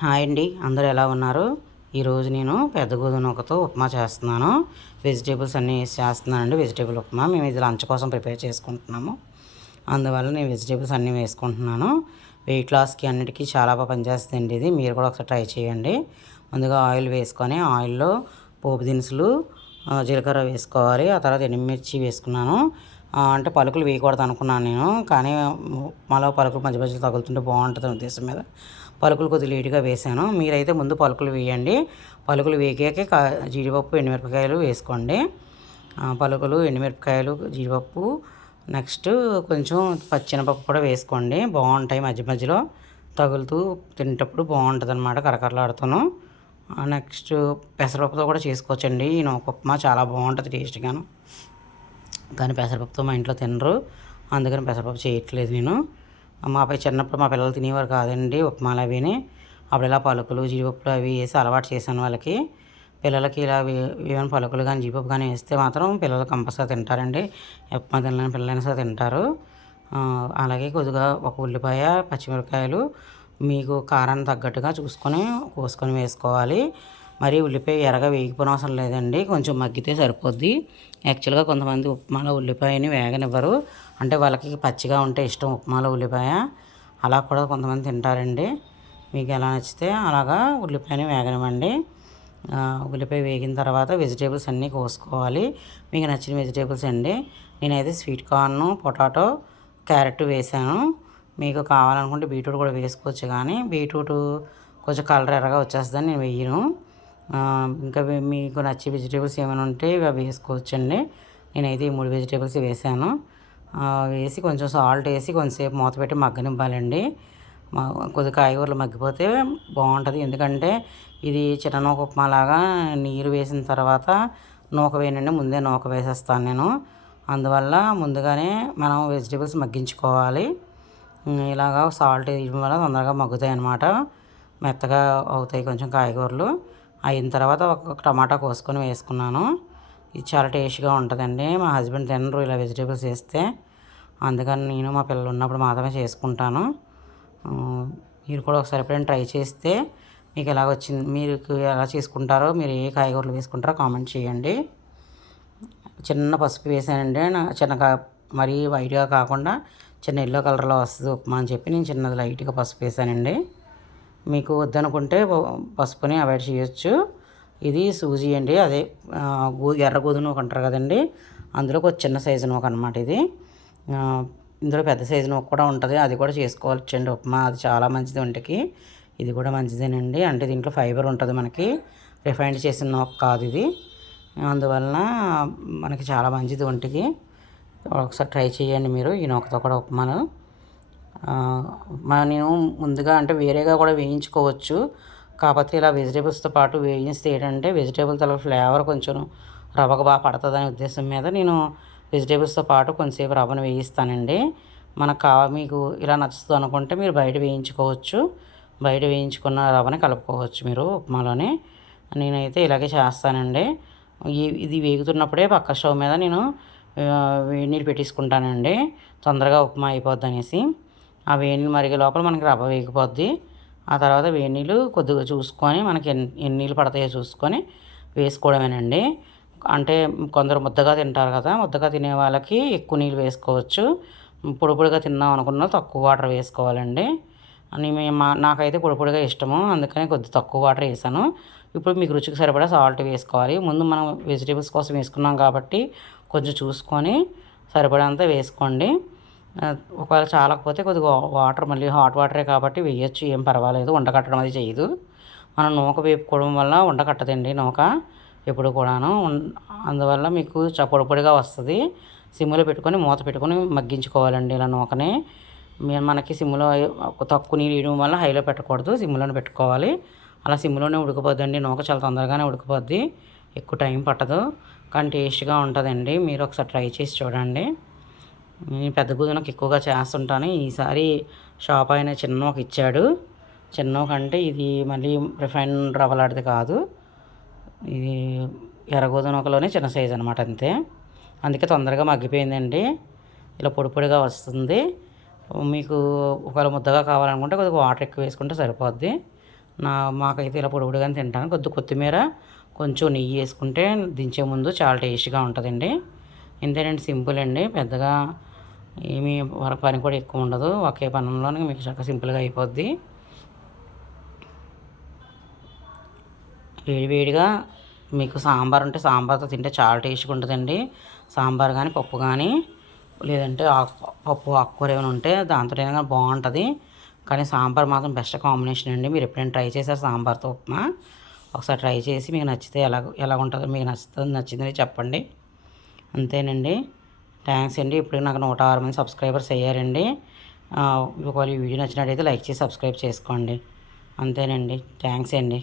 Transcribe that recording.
Hi అండి. అందరూ ఎలా ఉన్నారు? ఈరోజు నేను పెద్ద గోధుమ ఒకతో ఉప్మా చేస్తున్నాను. వెజిటేబుల్స్ అన్నీ వేసి చేస్తున్నానండి. వెజిటేబుల్ ఉప్మా. మేము ఇది లంచ్ కోసం ప్రిపేర్ చేసుకుంటున్నాము. అందువల్ల నేను వెజిటేబుల్స్ అన్నీ వేసుకుంటున్నాను. వెయిట్ లాస్కి అన్నిటికీ చాలా బాగా పనిచేస్తుందండి ఇది. మీరు కూడా ఒకసారి ట్రై చేయండి. ముందుగా ఆయిల్ వేసుకొని ఆయిల్లో పోపు దినుసులు జీలకర్ర వేసుకోవాలి. ఆ తర్వాత ఎండుమిర్చి వేసుకున్నాను. అంటే పలుకులు వేయకూడదు అనుకున్నాను నేను. కానీ మళ్ళీ పలుకులు మధ్య మధ్యలో తగులుతుంటే బాగుంటుంది ఉద్దేశం మీద. పలుకులు కొద్దిగా లేటుగా వేసాను. మీరైతే ముందు పలుకులు వేయండి. పలుకులు వేగాక కా- జీడిపప్పు ఎండుమిరపకాయలు వేసుకోండి. పలుకులు ఎండుమిరపకాయలు జీడిపప్పు నెక్స్ట్ కొంచెం పచ్చినపప్పు కూడా వేసుకోండి. బాగుంటాయి మధ్య మధ్యలో. తగులుతూ తినేటప్పుడు బాగుంటుంది అనమాట కరకరలాడుతాను నెక్స్ట్ పెసరపప్పుతో కూడా చేసుకోవచ్చండి. ఈ ఉప్మా చాలా బాగుంటుంది టేస్ట్గాను. కానీ పెసరపప్పుతో మా ఇంట్లో తినరు. అందుకని పెసరపప్పు చేయట్లేదు నేను. మా పై చిన్నప్పుడు మా పిల్లలు తినేవారు కాదండి ఉప్మాలు అవిని అప్పుడు ఇలా పలుకులు జీడిపప్పులు అవి వేసి అలవాటు చేశాను వాళ్ళకి. పిల్లలకి ఇలా ఏమైనా పలుకులు కానీ జీడిపప్పు కానీ వేస్తే మాత్రం పిల్లలు కంపల్సరీ తింటారండి. ఉప్మా తినలేని పిల్లలైనా సరే తింటారు. అలాగే కొద్దిగా ఒక ఉల్లిపాయ పచ్చిమిరపకాయలు మీకు కారాన్ని తగ్గట్టుగా చూసుకొని కోసుకొని వేసుకోవాలి. మరి ఉల్లిపాయ ఎర్రగా వేగిపోయిన అవసరం లేదండి. కొంచెం మగ్గితే సరిపోద్ది. యాక్చువల్గా కొంతమంది ఉప్మాలో ఉల్లిపాయని వేగనివ్వరు. అంటే వాళ్ళకి పచ్చిగా ఉంటే ఇష్టం ఉప్మాలో ఉల్లిపాయ. అలా కూడా కొంతమంది తింటారండి. మీకు ఎలా నచ్చితే అలాగా ఉల్లిపాయని వేగనివ్వండి. ఉల్లిపాయ వేగిన తర్వాత వెజిటేబుల్స్ అన్నీ కోసుకోవాలి. మీకు నచ్చిన వెజిటేబుల్స్ అండి. నేనైతే స్వీట్ కార్న్ పొటాటో క్యారెట్ వేసాను. మీకు కావాలనుకుంటే బీట్రూట్ కూడా వేసుకోవచ్చు కానీ బీట్రూట్ కొంచెం కలర్ ఎర్రగా వచ్చేస్తుందని నేను వేయను. ఇంకా మీకు నచ్చే వెజిటేబుల్స్ ఏమైనా ఉంటే అవి వేసుకోవచ్చండి. నేనైతే ఈ మూడు వెజిటేబుల్స్ వేసాను. వేసి కొంచెం సాల్ట్ వేసి కొంచెంసేపు మూత పెట్టి మగ్గనివ్వాలండి. కొద్దిగా కాయగూరలు మగ్గిపోతే బాగుంటుంది. ఎందుకంటే ఇది చిన్న నూక ఉప్మా లాగా నీరు వేసిన తర్వాత నూక వేయనండి. ముందే నూక వేసేస్తాను నేను. అందువల్ల ముందుగానే మనం వెజిటేబుల్స్ మగ్గించుకోవాలి. ఇలాగా సాల్ట్ వేయడం వల్ల తొందరగా మగ్గుతాయి అన్నమాట మెత్తగా అవుతాయి కొంచెం కాయగూరలు. అయిన తర్వాత ఒక టమాటా కోసుకొని వేసుకున్నాను. ఇది చాలా టేస్ట్గా ఉంటుందండి. మా హస్బెండ్ తినరు ఇలా వెజిటేబుల్స్ వేస్తే. అందుకని నేను మా పిల్లలు ఉన్నప్పుడు మాత్రమే చేసుకుంటాను. మీరు కూడా ఒకసారి ఎప్పుడైనా ట్రై చేస్తే మీకు ఎలా వచ్చింది మీరు ఎలా చేసుకుంటారో మీరు ఏ కాయగూరలు వేసుకుంటారో కామెంట్ చేయండి. చిన్న పసుపు వేసానండి. నా చిన్న కా మరీ వైట్గా కాకుండా చిన్న ఎల్లో కలర్లో వస్తుంది ఉప్మా అని చెప్పి నేను చిన్నది లైట్గా పసుపు వేసానండి. మీకు వద్దనుకుంటే పసుపుని అవాయిడ్ చేయొచ్చు. ఇది సూజీ అండి. అదే ఎర్ర గోధుమ ఒక అంటారు కదండి. అందులో ఒక చిన్న సైజు నూక అనమాట ఇది. ఇందులో పెద్ద సైజు నూక కూడా ఉంటుంది. అది కూడా చేసుకోవచ్చండి ఉప్మా. అది చాలా మంచిది ఒంటికి. ఇది కూడా మంచిదేనండి. అంటే దీంట్లో ఫైబర్ ఉంటుంది మనకి. రిఫైండ్ చేసిన నూక కాదు ఇది. అందువలన మనకి చాలా మంచిది ఒంటికి. ఒకసారి ట్రై చేయండి మీరు ఈ నూకతో కూడా ఉప్మాను. నేను ముందుగా అంటే వేరేగా కూడా వేయించుకోవచ్చు. కాకపోతే ఇలా వెజిటేబుల్స్తో పాటు వేయిస్తే ఏంటంటే వెజిటేబుల్ తల ఫ్లేవర్ కొంచెం రవ్వకు బాగా పడుతుందనే ఉద్దేశం మీద నేను వెజిటేబుల్స్తో పాటు కొంచెంసేపు రవ్వను వేయిస్తానండి. మనకు కావ మీకు ఇలా నచ్చుతుంది అనుకుంటే మీరు బయట వేయించుకోవచ్చు. బయట వేయించుకున్న రవ్వని కలుపుకోవచ్చు మీరు ఉప్మాలోనే. నేనైతే ఇలాగే చేస్తానండి. ఈ ఇది వేగుతున్నప్పుడే పక్క స్టవ్ మీద నేను వేడి నీళ్ళు పెట్టేసుకుంటానండి. తొందరగా ఉప్మా అయిపోద్ది అనేసి. ఆ వేడి మరిగే లోపల మనకి రవ్వ వేగిపోద్ది. ఆ తర్వాత వేడి నీళ్ళు కొద్దిగా చూసుకొని మనకి ఎన్ని ఎన్ని నీళ్ళు పడతాయో చూసుకొని వేసుకోవడమేనండి. అంటే కొందరు ముద్దగా తింటారు కదా ముద్దగా తినే వాళ్ళకి ఎక్కువ నీళ్ళు వేసుకోవచ్చు. పొడిపొడిగా తిందాం అనుకున్న తక్కువ వాటర్ వేసుకోవాలండి. అని మేము మా- నాకైతే పొడిపొడిగా ఇష్టము అందుకని కొద్ది తక్కువ వాటర్ వేసాను. ఇప్పుడు మీకు రుచికి సరిపడా సాల్ట్ వేసుకోవాలి. ముందు మనం వెజిటేబుల్స్ కోసం వేసుకున్నాం కాబట్టి కొంచెం చూసుకొని సరిపడంత వేసుకోండి. ఒకవేళ చాలకపోతే కొద్దిగా వాటర్ మళ్ళీ హాట్ వాటరే కాబట్టి వేయచ్చు ఏం పర్వాలేదు. ఉండకట్టడం అది చేయదు. మనం నూక వేపుకోవడం వల్ల ఉండకట్టదండి నూక ఎప్పుడు కూడాను. అందువల్ల మీకు చ- పొడి పొడిగా వస్తుంది. సిమ్లో పెట్టుకొని మూత పెట్టుకొని మగ్గించుకోవాలండి ఇలా నూకని. మీ- మనకి సిమ్లో తక్కువ నీళ్ళు వేయడం వల్ల హైలో పెట్టకూడదు. సిమ్లోనే పెట్టుకోవాలి. అలా సిమ్లోనే ఉడికిపోద్దండి. నూక చాలా తొందరగానే ఉడికిపోద్ది. ఎక్కువ టైం పట్టదు. కానీ టేస్ట్గా ఉంటుందండి. మీరు ఒకసారి ట్రై చేసి చూడండి. నేను పెద్ద గుదనకు ఎక్కువగా చేస్తుంటాను. ఈసారి షాప్ ఆయన చిన్న ఒక ఇచ్చాడు. చిన్న ఒక అంటే ఇది మళ్ళీ రిఫైన్ రవ్వ లాంటిది కాదు. ఇది ఎర్రగోధుమలోనే చిన్న సైజు అనమాట అంతే. అందుకే తొందరగా మగ్గిపోయిందండి. ఇలా పొడి పొడిగా వస్తుంది. మీకు ఒకవేళ ముద్దగా కావాలనుకుంటే కొద్దిగా వాటర్ ఎక్కువ వేసుకుంటే సరిపోద్ది. నా మాకైతే ఇలా పొడి పొడిగా తింటాను. కొద్ది కొత్తిమీర కొంచెం నెయ్యి వేసుకుంటే దించే ముందు చాలా టేస్ట్గా ఉంటుందండి. ఇంతేనండి సింపుల్ అండి. పెద్దగా ఏమీ పని కూడా ఎక్కువ ఉండదు. ఒకే పనంలోనే మీకు చక్కగా సింపుల్గా అయిపోద్ది. వేడివేడిగా మీకు సాంబార్ ఉంటే సాంబార్తో తింటే చాలా టేస్ట్గా ఉంటుందండి. సాంబార్ కానీ పప్పు కానీ లేదంటే ఆకు పప్పు ఆకుకూర ఏమైనా ఉంటే దాంతో బాగుంటుంది. కానీ సాంబార్ మాత్రం బెస్ట్ కాంబినేషన్ అండి. మీరు ఎప్పుడైనా ట్రై చేశారు సాంబార్తో ఉప్మా? ఒకసారి ట్రై చేసి మీకు నచ్చితే ఎలా ఎలా ఉంటుందో మీకు నచ్చుతుంది నచ్చిందని చెప్పండి. అంతేనండి. థ్యాంక్స్ అండి. ఇప్పుడు నాకు నూట ఆరు మంది సబ్స్క్రైబర్స్ అయ్యారండి. ఒకవేళ ఈ వీడియో నచ్చినట్టయితే లైక్ చేసి సబ్స్క్రైబ్ చేసుకోండి. అంతేనండి. థ్యాంక్స్ అండి.